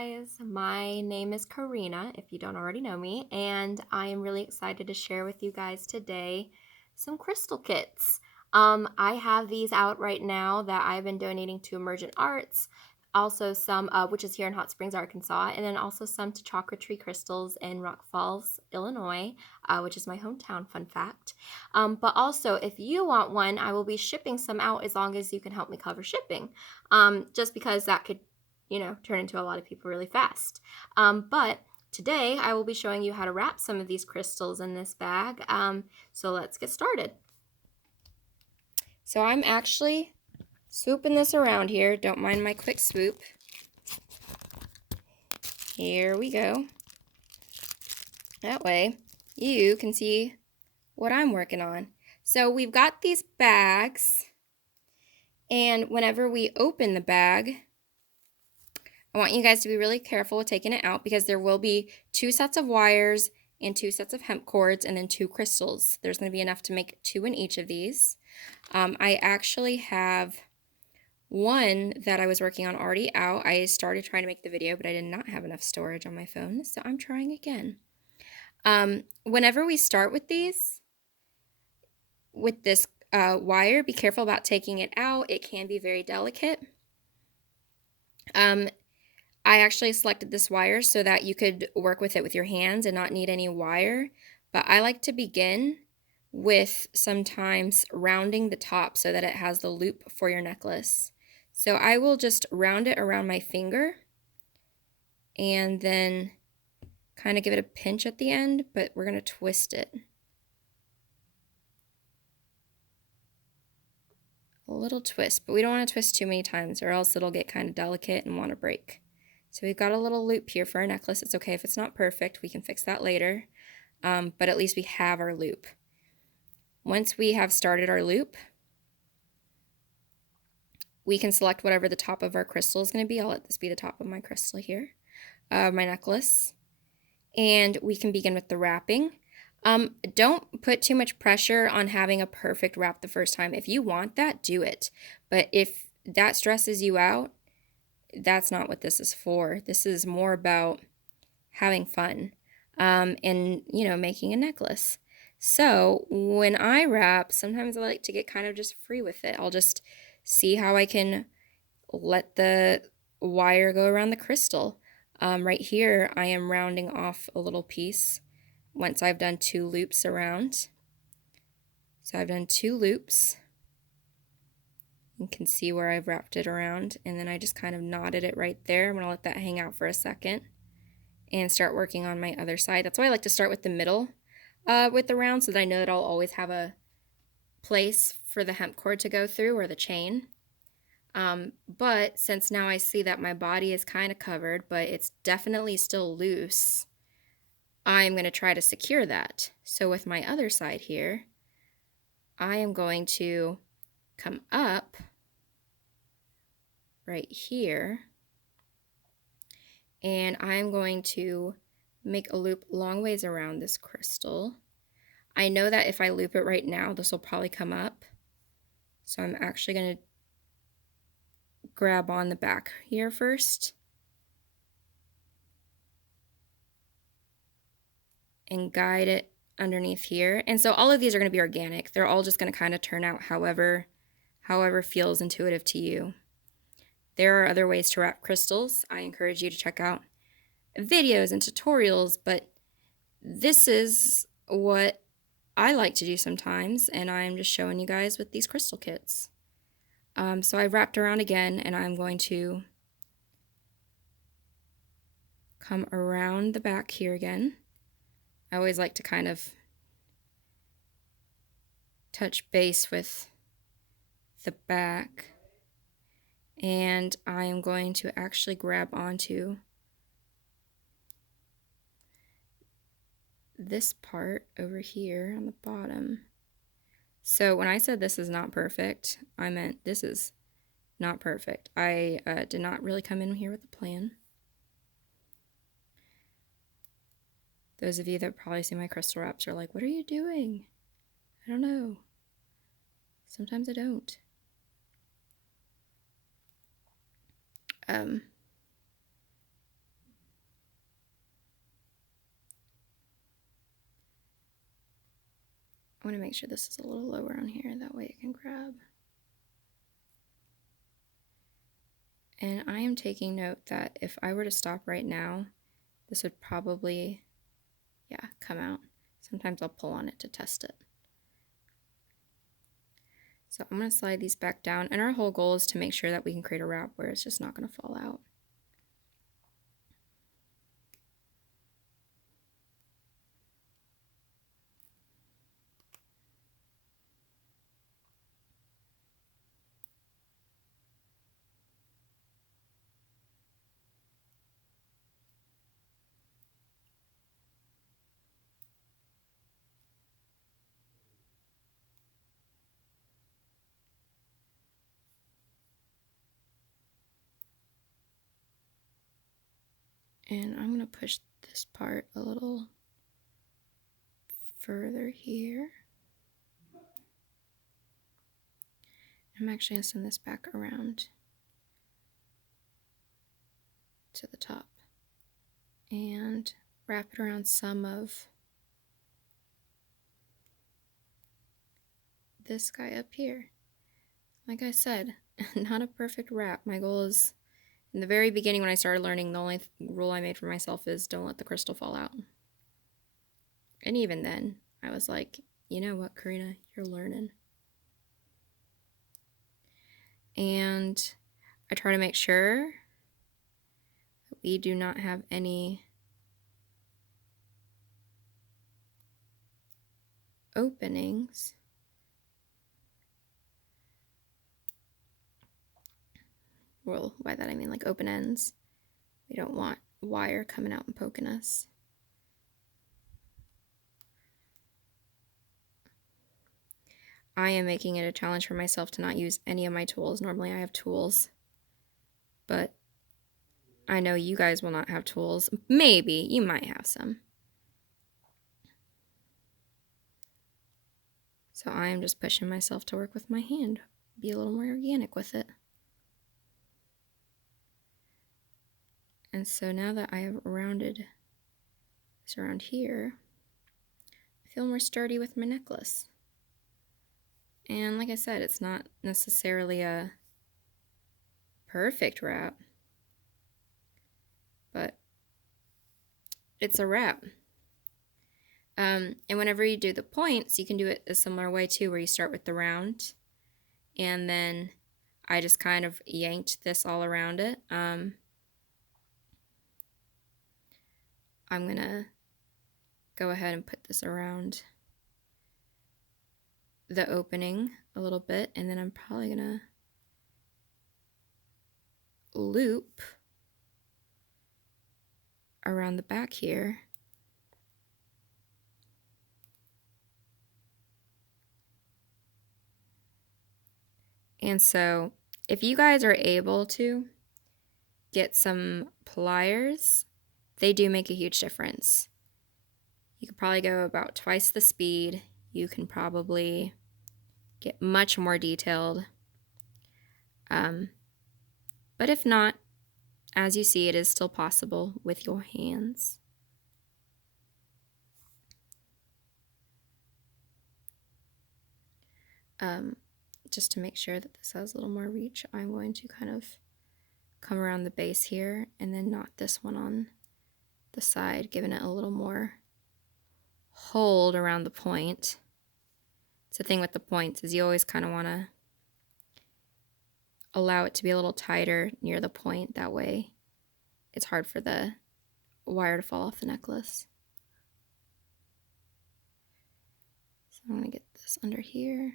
guys, my name is Karina, if you don't already know me, and I am really excited to share with you guys today some crystal kits. I have these out right now that I've been donating to Emergent Arts, also some, which is here in Hot Springs, Arkansas, and then also some to Chakra Tree Crystals in Rock Falls, Illinois, which is my hometown, fun fact. But also, if you want one, I will be shipping some out as long as you can help me cover shipping, just because that could turn into a lot of people really fast. But today I will be showing you how to wrap some of these crystals in this bag. So let's get started. So I'm actually swooping this around here. Don't mind my quick swoop. Here we go. That way you can see what I'm working on. So we've got these bags, and whenever we open the bag, I want you guys to be really careful with taking it out because there will be 2 sets of wires and 2 sets of hemp cords and then 2 crystals. There's going to be enough to make 2 in each of these. I actually have one that I was working on already out. I started trying to make the video, but I did not have enough storage on my phone, so I'm trying again. Whenever we start with these, with this wire, be careful about taking it out. It can be very delicate. I actually selected this wire so that you could work with it with your hands and not need any wire, but I like to begin with sometimes rounding the top so that it has the loop for your necklace. So I will just round it around my finger and then kind of give it a pinch at the end, but we're going to twist it. A little twist, but we don't want to twist too many times or else it'll get kind of delicate and want to break. So we've got a little loop here for our necklace. It's okay if it's not perfect. We can fix that later, but at least we have our loop. Once we have started our loop, we can select whatever the top of our crystal is going to be. I'll let this be the top of my crystal here, my necklace. And we can begin with the wrapping. Don't put too much pressure on having a perfect wrap the first time. If you want that, do it. But if that stresses you out, that's not what this is for. This is more about having fun and, making a necklace. So when I wrap, sometimes I like to get kind of just free with it. I'll just see how I can let the wire go around the crystal. Right here, I am rounding off a little piece once I've done 2 loops around. So I've done 2 loops. You can see where I've wrapped it around, and then I just kind of knotted it right there. I'm going to let that hang out for a second and start working on my other side. That's why I like to start with the middle with the round so that I know that I'll always have a place for the hemp cord to go through or the chain. But since now I see that my body is kind of covered, but it's definitely still loose, I'm going to try to secure that. So with my other side here, I am going to come up right here, and I'm going to make a loop long ways around this crystal. I know that if I loop it right now, this will probably come up. So I'm actually going to grab on the back here first and guide it underneath here. And so all of these are going to be organic. They're all just going to kind of turn out however feels intuitive to you. There are other ways to wrap crystals. I encourage you to check out videos and tutorials, but this is what I like to do sometimes, and I'm just showing you guys with these crystal kits. So I've wrapped around again, and I'm going to come around the back here again. I always like to kind of touch base with the back, and I am going to actually grab onto this part over here on the bottom. So when I said this is not perfect, I meant this is not perfect. I did not really come in here with a plan. Those of you that probably see my crystal wraps are like, what are you doing? I don't know. Sometimes I don't. want to make sure this is a little lower on here, that way it can grab. And I am taking note that if I were to stop right now, this would probably, yeah, come out. Sometimes I'll pull on it to test it. So I'm going to slide these back down, and our whole goal is to make sure that we can create a wrap where it's just not going to fall out. And I'm going to push this part a little further here. I'm actually going to send this back around to the top and wrap it around some of this guy up here. Like I said, not a perfect wrap. My goal is, in the very beginning when I started learning, the only rule I made for myself is don't let the crystal fall out. And even then, I was like, you know what, Karina, you're learning. And I try to make sure that we do not have any openings. Well, by that I mean like open ends. We don't want wire coming out and poking us. I am making it a challenge for myself to not use any of my tools. Normally I have tools, but I know you guys will not have tools. Maybe you might have some. So I am just pushing myself to work with my hand. Be a little more organic with it. And so now that I have rounded this around here, I feel more sturdy with my necklace. And like I said, it's not necessarily a perfect wrap, but it's a wrap. And whenever you do the points, you can do it a similar way too, where you start with the round, and then I just kind of yanked this all around it. I'm gonna go ahead and put this around the opening a little bit, and then I'm probably gonna loop around the back here. And so if you guys are able to get some pliers, they do make a huge difference. You could probably go about twice the speed. You can probably get much more detailed. But if not, as you see, it is still possible with your hands. Just to make sure that this has a little more reach, I'm going to kind of come around the base here and then knot this one on the side, giving it a little more hold around the point. It's the thing with the points is you always kind of want to allow it to be a little tighter near the point. That way it's hard for the wire to fall off the necklace. So I'm going to get this under here.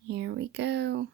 Here we go.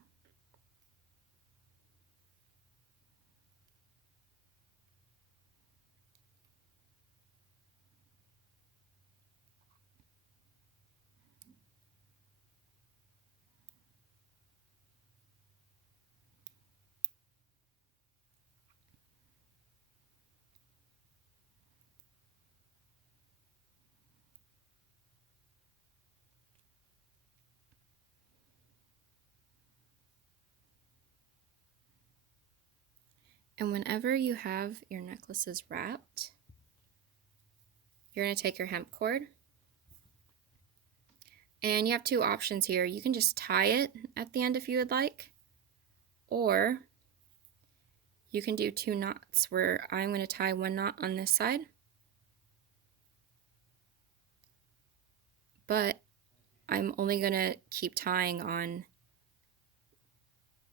And whenever you have your necklaces wrapped, you're going to take your hemp cord, and you have two options here. You can just tie it at the end if you would like, or you can do 2 knots where I'm going to tie 1 knot on this side, but I'm only going to keep tying on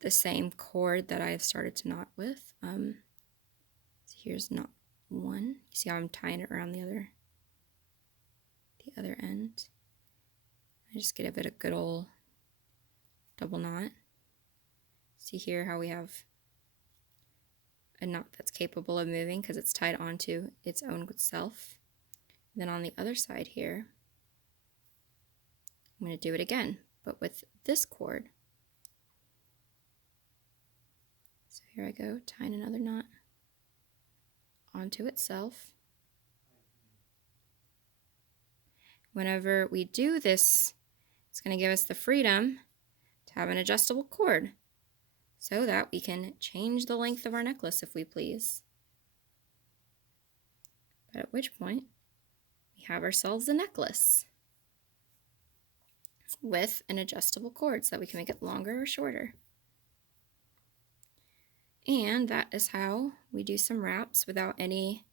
the same cord that I've started to knot with. So here's knot 1. You see how I'm tying it around the other end. I just give it a good old double knot. See here how we have a knot that's capable of moving because it's tied onto its own self. Then on the other side here, I'm going to do it again, but with this cord. So here I go, tying another knot onto itself. Whenever we do this, it's going to give us the freedom to have an adjustable cord so that we can change the length of our necklace if we please. But at which point, we have ourselves a necklace with an adjustable cord so that we can make it longer or shorter. And that is how we do some wraps without any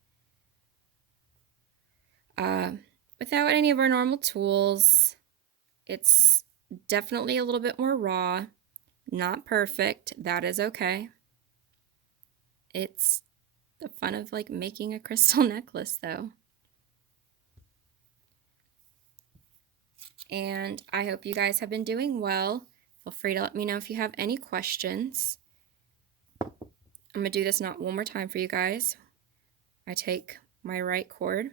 of our normal tools. It's definitely a little bit more raw, not perfect. That is okay. It's the fun of like making a crystal necklace though. And I hope you guys have been doing well. Feel free to let me know if you have any questions. I'm going to do this knot one more time for you guys. I take my right cord,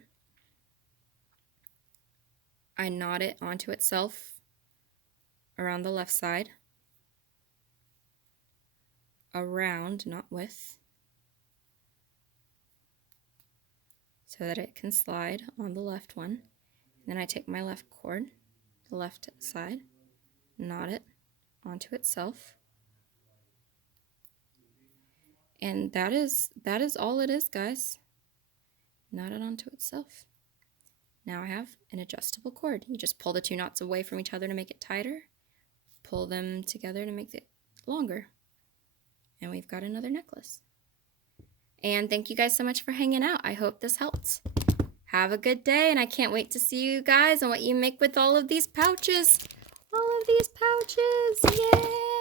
I knot it onto itself around the left side, around, not with, so that it can slide on the left one. Then I take my left cord, the left side, knot it onto itself. And that is all it is, guys. Knot it onto itself. Now I have an adjustable cord. You just pull the 2 knots away from each other to make it tighter, pull them together to make it longer, and we've got another necklace. And thank you guys so much for hanging out. I hope this helped. Have a good day, and I can't wait to see you guys and what you make with all of these pouches. Yay!